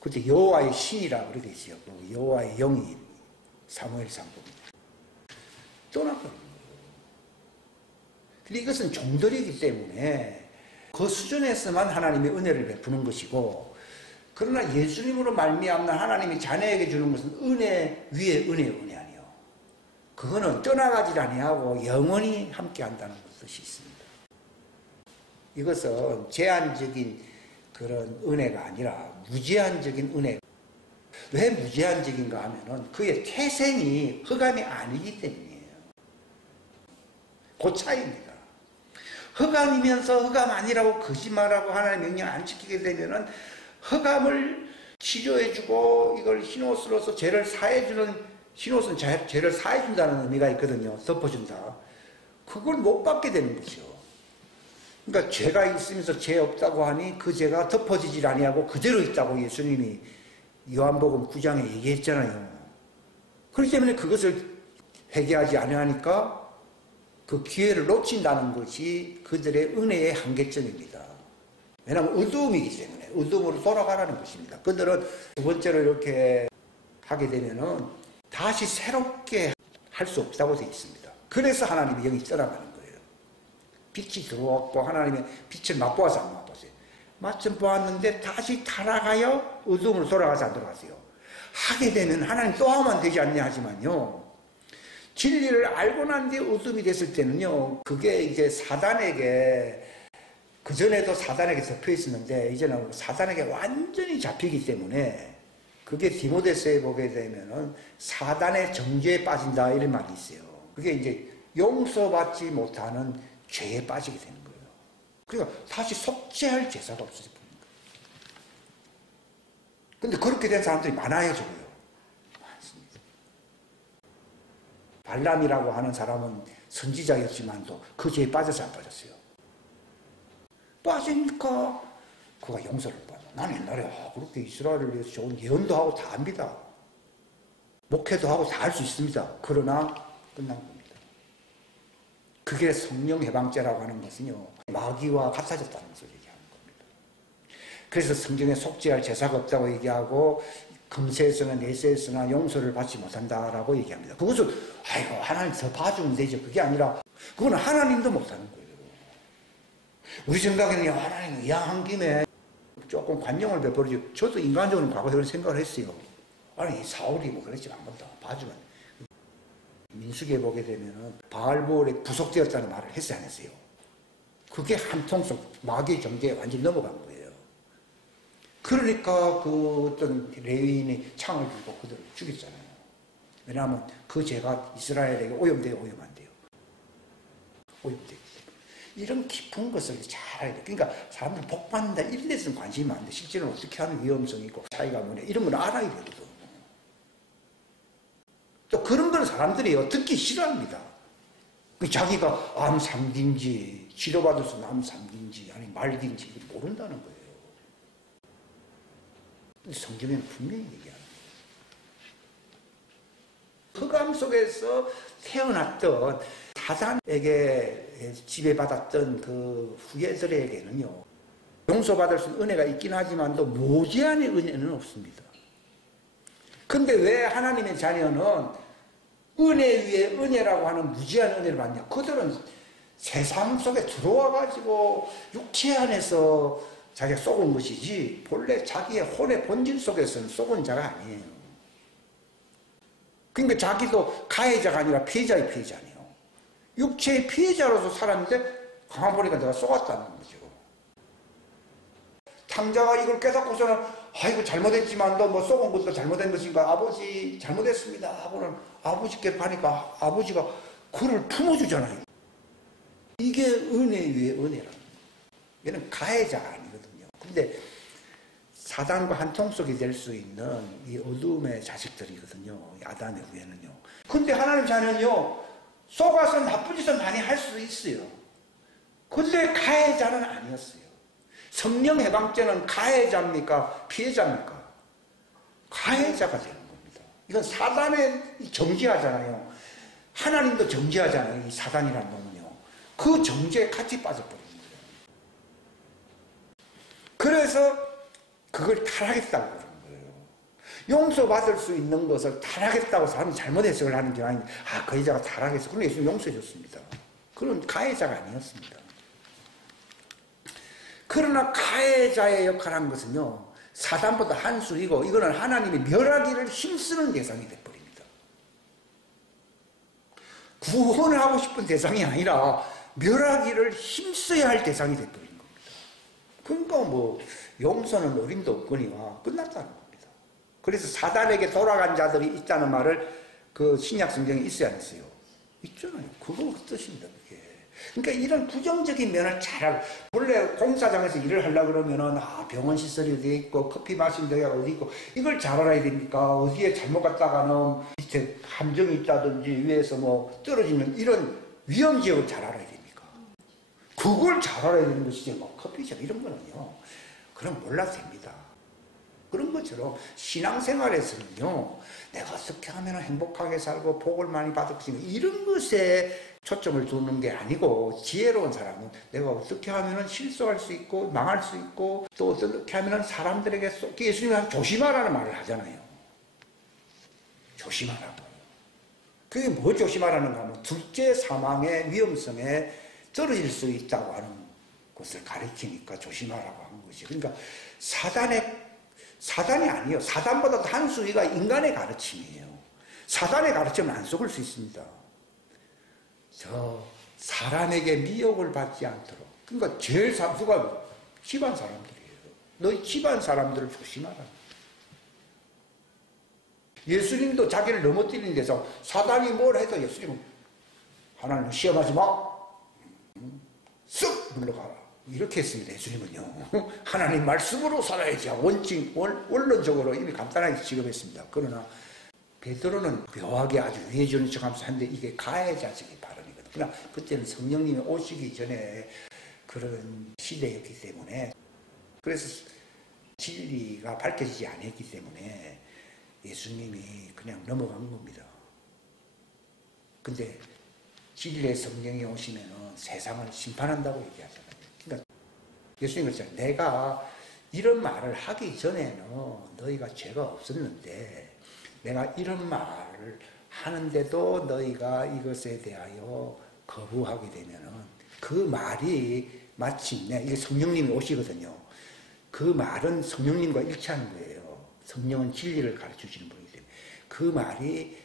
그때 여호와의 신이라 그러겠지요. 여호와의 영이 사무엘상 봅니다. 떠나버립니다. 근데 이것은 종들이기 때문에 그 수준에서만 하나님의 은혜를 베푸는 것이고, 그러나 예수님으로 말미암는 하나님이 자녀에게 주는 것은 은혜 위에 은혜 아니요. 그거는 떠나가지 아니하고 영원히 함께한다는 뜻이 있습니다. 이것은 제한적인 그런 은혜가 아니라 무제한적인 은혜. 왜 무제한적인가 하면은 그의 태생이 흑암이 아니기 때문이에요. 그 차이입니다. 흑암이면서 흑암 아니라고 거짓말하고 하나님의 명령 안 지키게 되면은 흑암을 치료해주고 이걸 흰옷으로서 죄를 사해주는, 흰옷은 죄를 사해준다는 의미가 있거든요. 덮어준다. 그걸 못 받게 되는 거죠. 그러니까 죄가 있으면서 죄 없다고 하니 그 죄가 덮어지질 아니하고 그대로 있다고 예수님이 요한복음 9장에 얘기했잖아요. 그렇기 때문에 그것을 회개하지 아니하니까 그 기회를 놓친다는 것이 그들의 은혜의 한계점입니다. 왜냐하면 어두움이기 때문에 어두움으로 돌아가라는 것입니다. 그들은 두 번째로 이렇게 하게 되면은 다시 새롭게 할 수 없다고 되어 있습니다. 그래서 하나님의 영이 떠나가는 거예요. 빛이 들어왔고 하나님의 빛을 맛보아서 안 맛보세요. 맛 좀 보았는데 다시 타락하여 어두움으로 돌아가서 안 돌아가세요. 하게 되면 하나님 또 하면 되지 않냐 하지만요. 진리를 알고 난 뒤에 어둠이 됐을 때는요. 그게 이제 사단에게 그전에도 사단에게 접혀 있었는데 이제는 사단에게 완전히 잡히기 때문에 그게 디모데서에 보게 되면은 사단의 정죄에 빠진다 이런 말이 있어요. 그게 이제 용서받지 못하는 죄에 빠지게 되는 거예요. 그러니까 다시 속죄할 제사가 없어져 버린 거예요. 근데 그렇게 된 사람들이 많아요, 저거요. 많습니다. 발람이라고 하는 사람은 선지자였지만도 그 죄에 빠져서 안 빠졌어요. 빠지니까 그가 용서를 받아. 난 옛날에 그렇게 이스라엘을 위해서 좋은 예언도 하고 다 합니다. 목회도 하고 다 할 수 있습니다. 그러나 끝난 겁니다. 그게 성령 해방죄라고 하는 것은요. 마귀와 같아졌다는 것을 얘기하는 겁니다. 그래서 성경에 속죄할 제사가 없다고 얘기하고 금세에서나 내세에서나 용서를 받지 못한다라고 얘기합니다. 그것은 아이고 하나님 더 봐주면 되죠. 그게 아니라 그건 하나님도 못하는 거예요. 우리 생각에는 하나님 이왕한 김에 조금 관용을 베풀어주고 저도 인간적으로 과거에 그런 생각을 했어요. 아니 사울이 뭐 그랬지만 한 번 더 봐주면 민수기에 보게 되면은 바알볼에 부속되었다는 말을 했어요 안 했어요? 그게 한 통속 마귀의 정죄에 완전히 넘어간 거예요. 그러니까 그 어떤 레위인이 창을 들고 그들을 죽였잖아요. 왜냐하면 그 죄가 이스라엘에게 오염돼요 오염한대요. 오염돼요. 이런 깊은 것을 잘 알아야 돼. 그러니까 사람들 복 받는다 이런 데서는 관심이 많은데 실제로 어떻게 하는 위험성이 있고 차이가 뭐냐 이런 걸 알아야 되거든. 또 그런 걸 사람들이 듣기 싫어합니다. 자기가 암 상기인지 치료받을 수 있는 암 상기인지 아니 말기인지 모른다는 거예요. 근데 성경에는 분명히 얘기합니다. 흑암 속에서 태어났던 사단에게 지배받았던 그 후예들에게는요 용서받을 수 있는 은혜가 있긴 하지만도 무제한의 은혜는 없습니다. 근데 왜 하나님의 자녀는 은혜 위에 은혜라고 하는 무제한 은혜를 받냐? 그들은 세상 속에 들어와가지고 육체 안에서 자기가 속은 것이지 본래 자기의 혼의 본질 속에서는 속은 자가 아니에요. 그러니까 자기도 가해자가 아니라 피해자의 피해자네요. 육체의 피해자로서 살았는데 가만 보니까 내가 속았다는 거죠. 탕자가 이걸 깨닫고서는 아이고 잘못했지만 너 뭐 속은 것도 잘못된 것인가 아버지 잘못했습니다 하고는 아버지께 가니까 아버지가 그를 품어주잖아요. 이게 은혜 위에 은혜라는 거예요. 얘는 가해자가 아니거든요. 근데 사단과 한 통속이 될 수 있는 이 어두움의 자식들이거든요. 아담의 후예는요. 근데 하나님 자녀는요 속아서 나쁜 짓을 많이 할 수 있어요. 근데 가해자는 아니었어요. 성령 해방죄는 가해자입니까? 피해자입니까? 가해자가 되는 겁니다. 이건 사단의 정죄하잖아요. 하나님도 정죄하잖아요. 이 사단이라는 놈은요. 그 정죄에 같이 빠져버린 거예요. 그래서 그걸 타락했다고 그러는 거예요. 용서받을 수 있는 것을 타락했다고 사람이 잘못 해석을 하는 경우 아닌데 그 여자가 타락해서 그런 예수님 용서해 줬습니다. 그런 가해자가 아니었습니다. 그러나 가해자의 역할을 한 것은요 사단보다 한 수이고 이거는 하나님이 멸하기를 힘쓰는 대상이 돼버립니다. 구원을 하고 싶은 대상이 아니라 멸하기를 힘써야 할 대상이 돼버린 겁니다. 그러니까 뭐 용서는 어림도 없거니와 끝났다는 겁니다. 그래서 사단에게 돌아간 자들이 있다는 말을 그 신약 성경에 있어야 안 있어요? 있잖아요. 그거 뜻입니다. 그게. 그러니까 이런 부정적인 면을 잘하고 원래 공사장에서 일을 하려고 그러면은 병원 시설이 어디 있고 커피 마시는 데가 어디 있고 이걸 잘 알아야 됩니까? 어디에 잘못 갔다가는 밑에 함정이 있다든지 위에서 뭐 떨어지면 이런 위험 지역을 잘 알아야 됩니까? 그걸 잘 알아야 되는 것이지 뭐 커피숍 이런 거는요 그럼 몰라도 됩니다. 그런 것처럼 신앙생활에서는요 내가 어떻게 하면 행복하게 살고 복을 많이 받을 것인가 이런 것에 초점을 두는 게 아니고, 지혜로운 사람은 내가 어떻게 하면 실수할 수 있고 망할 수 있고 또 어떻게 하면 사람들에게 예수님은 조심하라는 말을 하잖아요. 조심하라고. 그게 뭘 조심하라는가 하면 둘째 사망의 위험성에 떨어질 수 있다고 하는 것을 가리키니까 조심하라고 한 거지. 그러니까 사단이 아니에요. 사단보다도 한 수위가 인간의 가르침이에요. 사단의 가르침은 안 속을 수 있습니다. 저 사람에게 미혹을 받지 않도록. 그러니까 제일 누가 집안 사람들이에요. 너희 집안 사람들을 조심하라. 예수님도 자기를 넘어뜨리는 데서 사단이 뭘 해도 예수님은 하나님 시험하지 마. 쓱 물러가라. 이렇게 했습니다. 예수님은요. 하나님 말씀으로 살아야지. 원론적으로 이미 간단하게 지급했습니다. 그러나 베드로는 묘하게 아주 위해주는 척하면서 하는데 이게 가해자적인 발언이거든. 그러나 그때는 성령님이 오시기 전에 그런 시대였기 때문에, 그래서 진리가 밝혀지지 않았기 때문에 예수님이 그냥 넘어간 겁니다. 근데 진리의 성령이 오시면은 세상을 심판한다고 얘기하잖아요. 그러니까 예수님이 그랬잖아요. 내가 이런 말을 하기 전에는 너희가 죄가 없었는데 내가 이런 말을 하는데도 너희가 이것에 대하여 거부하게 되면은 그 말이 마침내, 이게 성령님이 오시거든요. 그 말은 성령님과 일치하는 거예요. 성령은 진리를 가르쳐 주시는 분이기 때문에 그 말이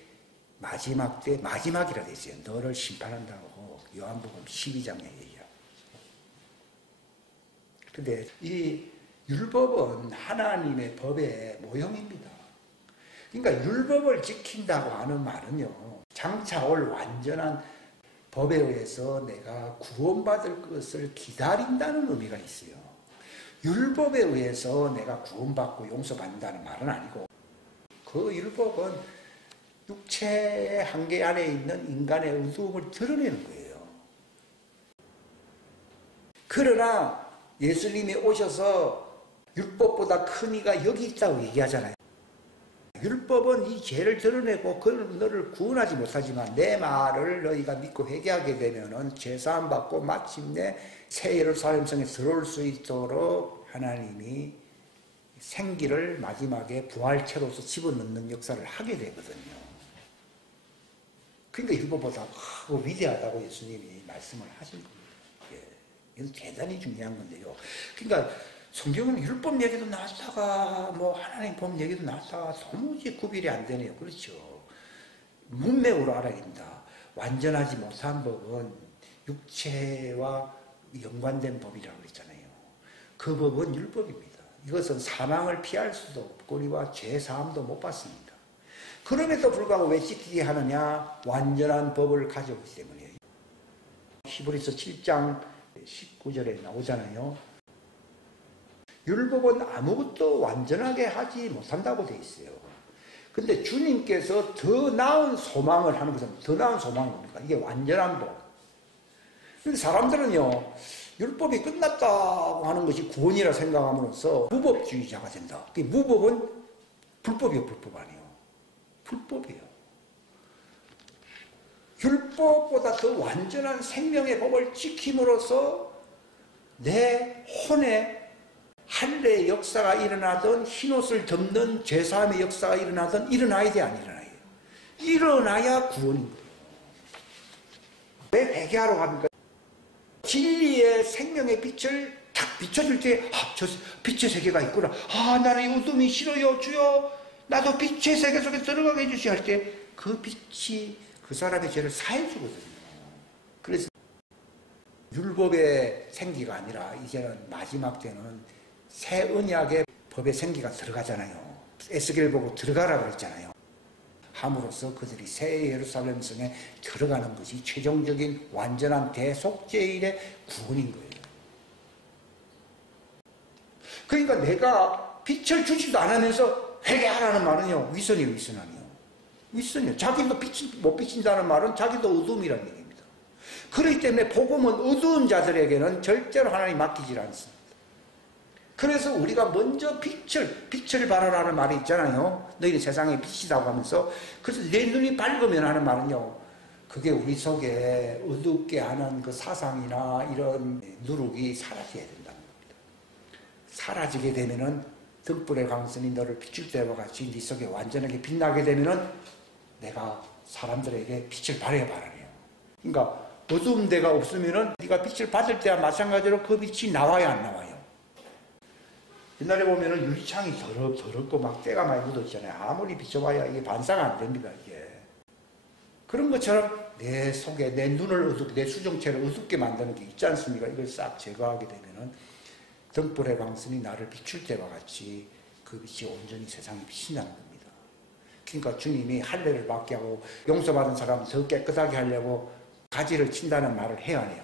마지막 때, 마지막이라 돼 있어요. 너를 심판한다고 요한복음 12장에 얘기해요. 근데 이 율법은 하나님의 법의 모형입니다. 그러니까 율법을 지킨다고 하는 말은요, 장차 올 완전한 법에 의해서 내가 구원받을 것을 기다린다는 의미가 있어요. 율법에 의해서 내가 구원받고 용서받는다는 말은 아니고, 그 율법은 육체의 한계 안에 있는 인간의 어두움을 드러내는 거예요. 그러나 예수님이 오셔서 율법보다 큰 이가 여기 있다고 얘기하잖아요. 율법은 이 죄를 드러내고 너를 구원하지 못하지만 내 말을 너희가 믿고 회개하게 되면은 죄사함 받고 마침내 새 예루살렘 성에 들어올 수 있도록 하나님이 생기를 마지막에 부활체로서 집어넣는 역사를 하게 되거든요. 그러니까 율법보다 크고 위대하다고 예수님이 말씀을 하신 겁니다. 예. 이건 대단히 중요한 건데요. 그러니까 성경은 율법 얘기도 나왔다가 하나님 법 얘기도 나왔다가 도무지 구별이 안 되네요. 그렇죠. 문맥으로 알아야 됩니다. 완전하지 못한 법은 육체와 연관된 법이라고 그랬잖아요. 그 법은 율법입니다. 이것은 사망을 피할 수도 없거니와 죄사함도 못 받습니다. 그럼에도 불구하고 왜 지키게 하느냐? 완전한 법을 가져오기 때문이에요. 히브리서 7장 19절에 나오잖아요. 율법은 아무것도 완전하게 하지 못한다고 돼 있어요. 근데 주님께서 더 나은 소망을 하는 것은, 더 나은 소망이 뭡니까? 이게 완전한 법. 근데 사람들은요, 율법이 끝났다고 하는 것이 구원이라 생각함으로써 무법주의자가 된다. 무법은 불법이요, 불법 아니에요. 불법이에요. 율법보다 더 완전한 생명의 법을 지킴으로써 내 혼에 할례의 역사가 일어나든 흰옷을 덮는 죄사함의 역사가 일어나든 일어나야 돼, 안 일어나야 돼? 일어나야 구원인 거예요. 왜 회개하러 갑니까? 진리의 생명의 빛을 탁 비춰줄 때, 저 빛의 세계가 있구나. 나는 이 어둠이 싫어요, 주여. 나도 빛의 세계 속에 들어가게 해주시 할 때 그 빛이 그 사람의 죄를 사해주거든요. 그래서 율법의 생기가 아니라 이제는 마지막 때는 새 언약의 법의 생기가 들어가잖아요. 에스겔 보고 들어가라 그랬잖아요. 함으로써 그들이 새 예루살렘 성에 들어가는 것이 최종적인 완전한 대속죄일의 구원인 거예요. 그러니까 내가 빛을 주지도 않으면서 회개하라는 말은요, 위선이에요, 위선 아니에요. 위선이에요. 자기도 빛을 못 비친다는 말은 자기도 어둠이라는 얘기입니다. 그렇기 때문에 복음은 어두운 자들에게는 절대로 하나님 맡기질 않습니다. 그래서 우리가 먼저 빛을 발하라는 말이 있잖아요. 너희는 세상의 빛이라고 하면서, 그래서 내 눈이 밝으면 하는 말은요, 그게 우리 속에 어둡게 하는 그 사상이나 이런 누룩이 사라져야 된다는 겁니다. 사라지게 되면은 등불의 광선이 너를 비출 때와 같이 네 속에 완전하게 빛나게 되면은 내가 사람들에게 빛을 발해야 바라네요. 그러니까 어두운 데가 없으면은 네가 빛을 받을 때와 마찬가지로 그 빛이 나와야 안 나와요. 옛날에 보면은 유리창이 더럽고 막 때가 많이 묻었잖아요. 아무리 비춰봐야 이게 반사가 안 됩니다, 이게. 그런 것처럼 내 속에 내 눈을 어둡게, 내 수정체를 어둡게 만드는 게 있지 않습니까? 이걸 싹 제거하게 되면은 등불의 광선이 나를 비출 때와 같이 그 빛이 온전히 세상에 비친다는 겁니다. 그러니까 주님이 할례를 받게 하고 용서받은 사람 더 깨끗하게 하려고 가지를 친다는 말을 해야 해요.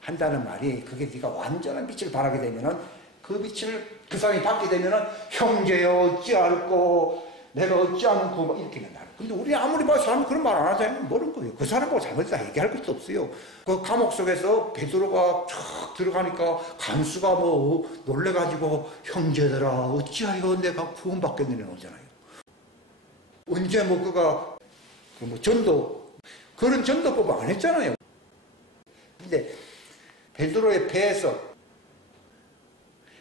한다는 말이 그게 네가 완전한 빛을 발하게 되면은 그 빛을 그 사람이 받게 되면은 형제여 어찌할꼬 내가 어찌하는고 이렇게 나는. 근데 우리 아무리 봐도 사람이 그런 말 안 하잖아요. 모르는 거예요. 그 사람하고 잘못했다 얘기할 것도 없어요. 그 감옥 속에서 베드로가 쫙 들어가니까 간수가 뭐 놀래가지고 형제들아 어찌하여 내가 구원받겠느냐 오잖아요. 언제 뭐 그가 뭐 전도 그런 전도법 안 했잖아요. 근데 베드로의 배에서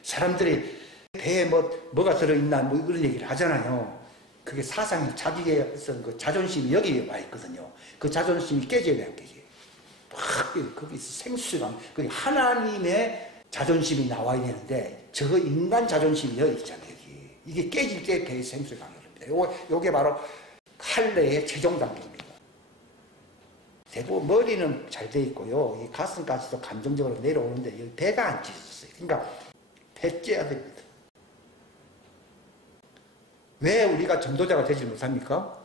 사람들이 배에 뭐가 들어있나 뭐 그런 얘기를 하잖아요. 그게 사상이 자기의 그 자존심이 여기에 와 있거든요. 그 자존심이 깨져야 돼요, 깨져요. 막 거기서 생수가 그 하나님의 자존심이 나와야 되는데 저 인간 자존심이 여기 있잖아요. 여기. 이게 깨질 때 배에 생수가 나옵니다. 요게 바로 할례의 최종 단계입니다. 대부분 머리는 잘 돼 있고요. 이 가슴까지도 감정적으로 내려오는데 여기 배가 안 찢어졌어요. 그러니까 배 째야 됩니다. 왜 우리가 전도자가 되지 못합니까?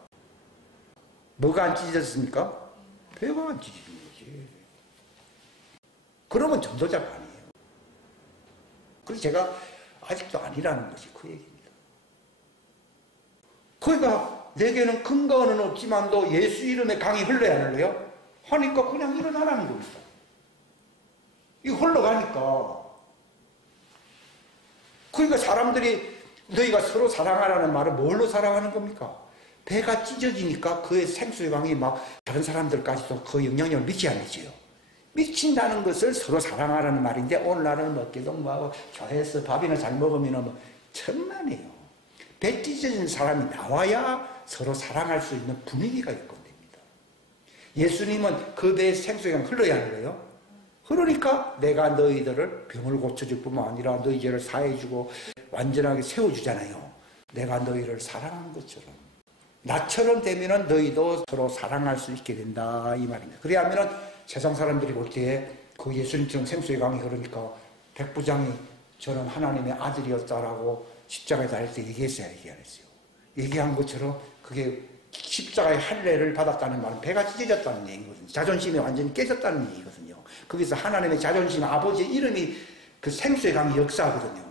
뭐가 안 찢어졌습니까? 배가 안 찢어진 거지. 그러면 전도자가 아니에요. 그래서 제가 아직도 아니라는 것이 그 얘기입니다. 그러니까 내게는 근거는 없지만도 예수 이름의 강이 흘러야 안 흘러요? 하니까 그냥 일어나라는 겁니다. 이거 흘러가니까. 그러니까 사람들이 너희가 서로 사랑하라는 말은 뭘로 사랑하는 겁니까? 배가 찢어지니까 그의 생수의 강이 막 다른 사람들까지도 그 영향력을 미치지 않지요. 미친다는 것을 서로 사랑하라는 말인데 오늘날은 먹기도 뭐하고 교회에서 밥이나 잘 먹으면 뭐 천만에요. 배 찢어진 사람이 나와야 서로 사랑할 수 있는 분위기가 있건 됩니다. 예수님은 그 배에 생수의 강 흘러야 하는 거예요. 그러니까 내가 너희들을 병을 고쳐줄 뿐만 아니라 너희 죄를 사해주고 완전하게 세워주잖아요. 내가 너희를 사랑한 것처럼. 나처럼 되면 너희도 서로 사랑할 수 있게 된다 이 말입니다. 그래야면 세상 사람들이 볼 때에 그 예수님처럼 생수의 강이 흐르니까 백부장이 저는 하나님의 아들이었다라고 십자가에 달릴 때 얘기했어요. 얘기 안 했어요. 얘기한 것처럼 그게 십자가의 할례를 받았다는 말은 배가 찢어졌다는 얘기거든요. 자존심이 완전히 깨졌다는 얘기거든요. 거기서 하나님의 자존심, 아버지의 이름이 그 생수의 강이 역사하거든요.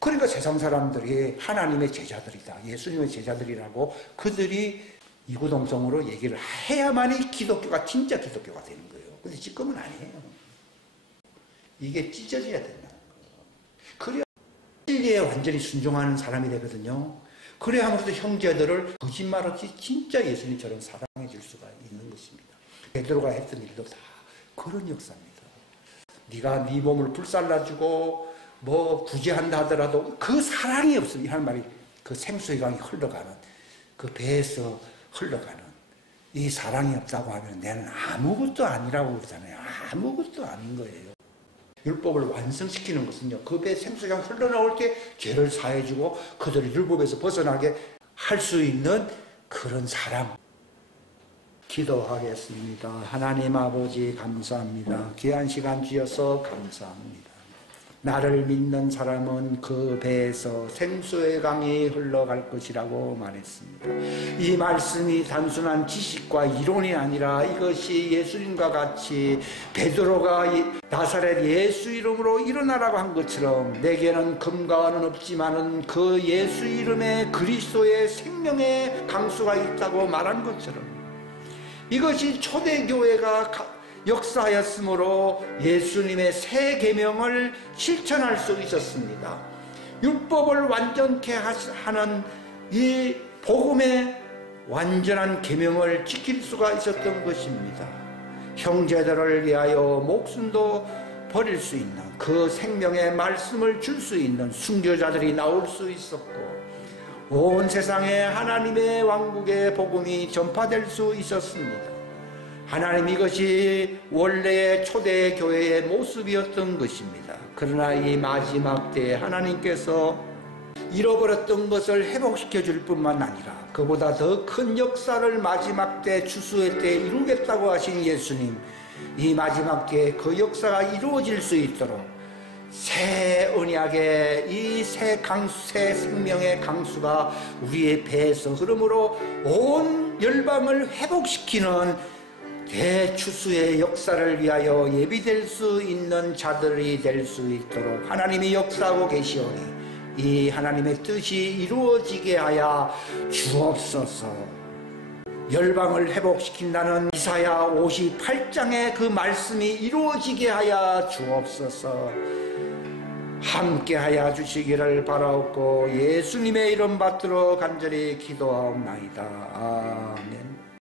그러니까 세상 사람들이 하나님의 제자들이다. 예수님의 제자들이라고 그들이 이구동성으로 얘기를 해야만이 기독교가 진짜 기독교가 되는 거예요. 근데 지금은 아니에요. 이게 찢어져야 된다는 거예요. 그래야 진리에 완전히 순종하는 사람이 되거든요. 그래야 아무래도 형제들을 거짓말 없이 진짜 예수님처럼 사랑해 줄 수가 있는 것입니다. 베드로가 했던 일도 다 그런 역사입니다. 네가 네 몸을 불살라주고 뭐 구제한다 하더라도 그 사랑이 없으면 이 할 말이 그 생수의 강이 흘러가는 그 배에서 흘러가는 이 사랑이 없다고 하면 내는 아무것도 아니라고 그러잖아요. 아무것도 아닌 거예요. 율법을 완성시키는 것은요, 그 배 생수의 강 흘러나올 때 죄를 사해주고 그들을 율법에서 벗어나게 할 수 있는 그런 사랑. 기도하겠습니다. 하나님 아버지 감사합니다. 귀한 시간 주셔서 감사합니다. 나를 믿는 사람은 그 배에서 생수의 강이 흘러갈 것이라고 말했습니다. 이 말씀이 단순한 지식과 이론이 아니라 이것이 예수님과 같이 베드로가 나사렛 예수 이름으로 일어나라고 한 것처럼 내게는 금과 은은 없지만은 그 예수 이름에 그리스도의 생명의 강수가 있다고 말한 것처럼 이것이 초대교회가 역사하였으므로 예수님의 새 계명을 실천할 수 있었습니다. 율법을 완전케 하는 이 복음의 완전한 계명을 지킬 수가 있었던 것입니다. 형제들을 위하여 목숨도 버릴 수 있는 그 생명의 말씀을 줄 수 있는 순교자들이 나올 수 있었고, 온 세상에 하나님의 왕국의 복음이 전파될 수 있었습니다. 하나님, 이것이 원래의 초대 교회의 모습이었던 것입니다. 그러나 이 마지막 때에 하나님께서 잃어버렸던 것을 회복시켜 줄 뿐만 아니라 그보다 더 큰 역사를 마지막 때 추수의 때 이루겠다고 하신 예수님, 이 마지막 때에 그 역사가 이루어질 수 있도록 새 언약의 이 새 생명의 강수가 우리의 배에서 흐름으로 온 열방을 회복시키는 대추수의 역사를 위하여 예비될 수 있는 자들이 될 수 있도록 하나님이 역사하고 계시오니 이 하나님의 뜻이 이루어지게 하여 주옵소서. 열방을 회복시킨다는 이사야 58장의 그 말씀이 이루어지게 하여 주옵소서. 함께 하여 주시기를 바라옵고 예수님의 이름 받들어 간절히 기도하옵나이다. 아멘.